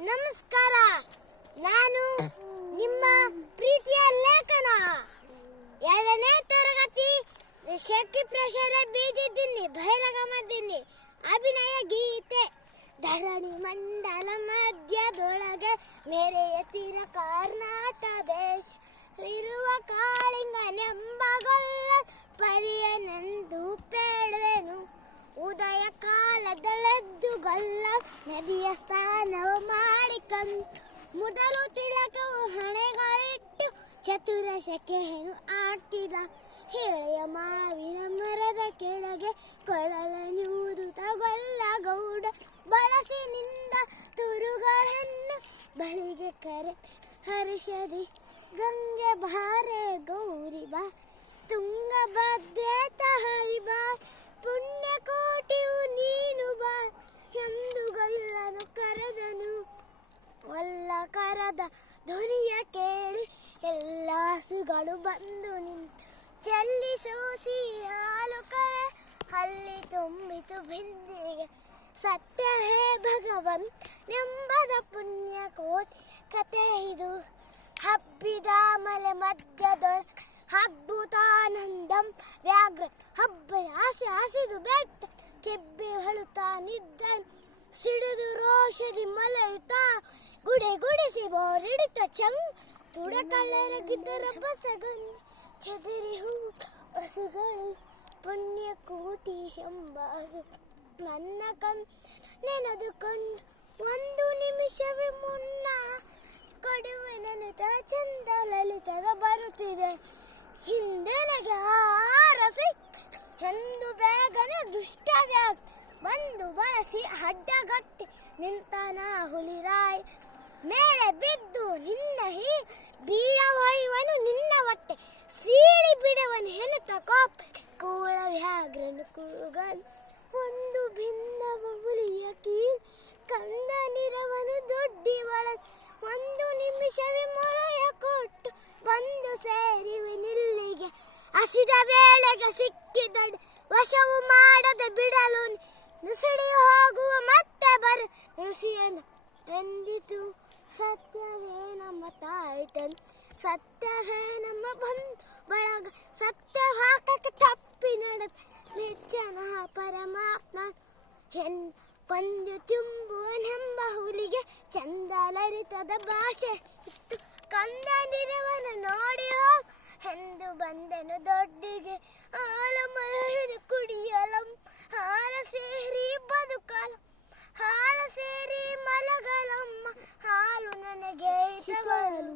ನಮಸ್ಕಾರ. ನಾನು ನಿಮ್ಮ ಪ್ರೀತಿಯ ಲೇಖನ 2ನೇ ತರಗತಿ ಶಕ್ತಿ ಪ್ರಸಾರ ಬೀದಿದ್ದೀನಿ ಭೈರಗಮದ್ದೀನಿ ಅಭಿನಯ ಗೀತೆ. ಧರಣಿ ಮಂಡಲ ಮಧ್ಯದೊಳಗೆ ಮೇರೆಯ ತೀರ ಕರ್ನಾಟಕ ದೇಶ ಇರುವ ಕಾಳಿಂಗನೆಂಬಗೊಲ್ಲ ಪರಿಯನೆಂದು ಬೇಡುವೆನು. ಉದಯ ಕಾಲದಳೆದ್ದುಗಲ್ಲ ನದಿಯ ಸ್ಥಾನವು ಮಾಡಿಕೊಂಡು ಮೊದಲು ತಿಳಕವು ಹಣೆಗಳಿಟ್ಟು ಚತುರ ಶಕೆಯನ್ನು ಆಟಿದ. ಹೇಳೆಯ ಮಾವಿನ ಮರದ ಕೆಳಗೆ ಕೊಳಲನ್ಯೂದುತ್ತಗೊಲ್ಲ ಗೌಡ ಬಳಸಿನಿಂದ ತುರುಗಳನ್ನು ಬಳಿಗೆ ಕರೆ ಹರ್ಷದಿ. ಗಂಗೆ ಬಾರೆ ಗೌರಿ ಬಾ ತುಂಗಭದ್ರೆ ತಹರಿ ಬಾ ಪುಣ್ಯಕೋಟಿಯು ನೀನು ಬಾ ಎಂದು ಗಲ್ಲನು ಕರೆದನು. ಒಲ್ಲ ಕರದ ಧ್ವನಿಯ ಕೇಳಿ ಎಲ್ಲ ಹಸುಗಳು ಬಂದು ನಿಂತು ಚೆಲ್ಲಿ ಸೋಸಿ ಹಾಲು ಕರೆ ಅಲ್ಲಿ ತುಂಬಿತು ಬಿಂದಿಗೆ. ಸತ್ಯ ಹೇ ಭಗವಂತ ನೆಂಬದ ಪುಣ್ಯ ಕೋಟಿ ಕತೆ ಇದು. ಹಬ್ಬಿದ ಮಲೆ ಮಧ್ಯದೊಳ ಅದ್ಭುತಾನಂದಂ ವ್ಯಾಘ್ರ ಹಬ್ಬದ ಆಸೆ ಹಸಿದು ಬೆಟ್ಟ ಕೆಬ್ಬೆ ಹೊಳುತ್ತಾನಿದ್ದನು. ಸಿಡಿದು ರೋಷದಿ ಮಲೆಯುತ್ತ ಗುಡೆ ಗುಡಿಸಿ ಬೋರಿಡಿತ ಚಂಗ್ ತುಡಕಳ್ಳರಗಿದ್ದರ ಬಸಗಂಜಿ ಚದರಿ ಹೂ ಹಸುಗಳು ಪುಣ್ಯಕೋಟಿ ಎಂಬ ಹಸು ನನ್ನ ನೆನೆದುಕೊಂಡು ಒಂದು ನಿಮಿಷವೇ ಮುನ್ನ ಕೊಡುವೆ ನೆನೆದ ಚಂದ ಲಲಿತದ ಬರುತ್ತಿದೆ. ಹಿಂದೆನಗೆ ಆರಸಿ ಎಂದು ಬೇಗನೆ ದುಷ್ಟವ್ಯಾಗ ಬಂದು ಬಳಸಿ ಅಡ್ಡಗಟ್ಟಿ ನಿಂತನ ಹುಲಿರಾಯ್. ಮೇಲೆ ಬಿದ್ದು ನಿನ್ನ ಬೀಳವೈವನು ನಿನ್ನ ಹೊಟ್ಟೆ ಸೀಳಿ ಬಿಡವನು ಹೆನುತ ಕೋಪ ಕೂಳ ವ್ಯಾಘ್ರನು ಕೂಗಲು. ಒಂದು ಭಿನ್ನವ ಹುಲಿಯ ಕೀಲ್ ಕಂದ ನಿರವನು ದೊಡ್ಡಿ ಒಳಗೆ ಒಂದು ನಿಮಿಷವೇ ಮೊರೆಯ ಕೊಟ್ಟು ಬಂದು ಸೇರಿವೆ ನಿಲ್ಲಿಗೆ. ಹಸಿದ ವೇಳೆಗೆ ಸಿಕ್ಕಿದಡಿ ವಶವು ಮಾಡದೆ ಬಿಡಲು ನುಸುಳಿ ಹೋಗುವ ಮತ್ತೆ ಬರು ಋಷಿಯನ್ನು ಎಂದಿತು. ಸತ್ಯವೇ ನಮ್ಮ ತಾಯ್ತನ್ ಸತ್ಯವೇ ನಮ್ಮ ಬಂಧು ಬಳಗ ಸತ್ಯ ಹಾಕಕ್ಕೆ ತಪ್ಪಿ ನಡೆದ ನಿಜನ ಪರಮಾತ್ಮ ಕೊಂದು ತುಂಬುವನೆಂಬ ಹುಲಿಗೆ ಚಂದ ಲಲಿತದ ಭಾಷೆ ಇತ್ತು. ಕಂದ ನಿರವನ ನೋಡಿ ಹೋಗ್ ಎಂದು ಬಂದೆನು ದೊಡ್ಡಿಗೆ. ಹಾಲ ಮಲಹಿನ ಕುಡಿಯಲಂ ಹಾಲ ಸೇರಿ ಬದುಕಲ ಹಾಲ ಸೇರಿ ಮಲಗಲಮ್ಮ ಹಾಲು ನನಗೆ ತಗಲು.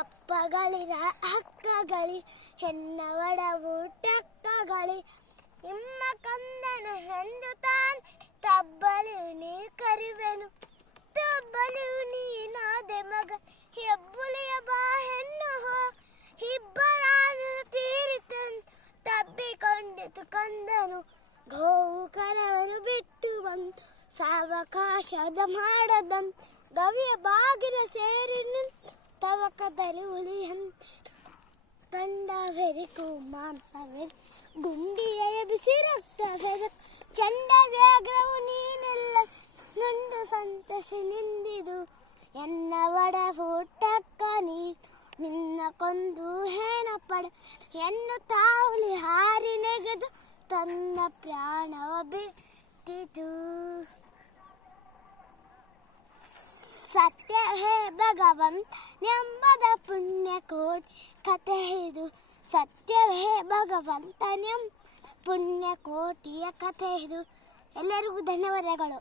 ಅಪ್ಪಗಳಿರ ಅಕ್ಕಗಳಿ ಹೆನ್ನ ಒಡವು ಟಕ್ಕಗಳಿ ನಿಮ್ಮ ಕಂದನು ಎಂದು ತಾನ್ ತಬ್ಬಲಿಯು ನೀ ಕರಿವೆನು. ತಬ್ಬಲಿಯು ನೀನಾದೆ ಮಗ ಹೆಬ್ಬುಲಿಯ ಬಾ ಹೆಣ್ಣು ಹೋ ಇಬ್ಬರಾನು ತೀರಿತನ್ ತಬ್ಬಿಕೊಂಡಿತು ಕಂದನು. ಗೋವು ಕರವನು ಬಿಟ್ಟು ಬಂತು ಸಾವಕಾಶದ ಮಾಡದಂ ಗವಿಯ ಬಾಗಿಲ ಸೇರಿ ನಿಂತು ತವಕದಲ್ಲಿ ಹುಲಿಯಂತೆ ಕಂಡವೆರಿಕು ಮಾಂಸವೆರಿ ಗುಂಡಿಯ ಬಿಸಿ ರಕ್ತವೆರ ಚಂಡ ವ್ಯಾಘ್ರವು ನೀನೆಲ್ಲ ನೊಂದು ಸಂತಸಿ ನಿಂದಿದು. ಎನ್ನ ಒಡ ಹುಟ್ಟಕ್ಕ ನಿನ್ನ ಕೊಂದು ಹೇನ ಪಡ ಎನ್ನು ತಾವಲಿ ಹಾರಿ ನೆಗೆದು ತನ್ನ ಪ್ರಾಣವ ಬಿಟ್ಟಿತು. ಸತ್ಯ ಹೇ ಭಗವಂತ ನೆಂಬದ ಪುಣ್ಯ ಕೋಟಿ ಕತೆ ಇದು. ಸತ್ಯವೇ ಭಗವಂತ ಪುಣ್ಯ ಕೋಟಿಯ ಕಥೆ ಇದು. ಎಲ್ಲರಿಗೂ ಧನ್ಯವಾದಗಳು.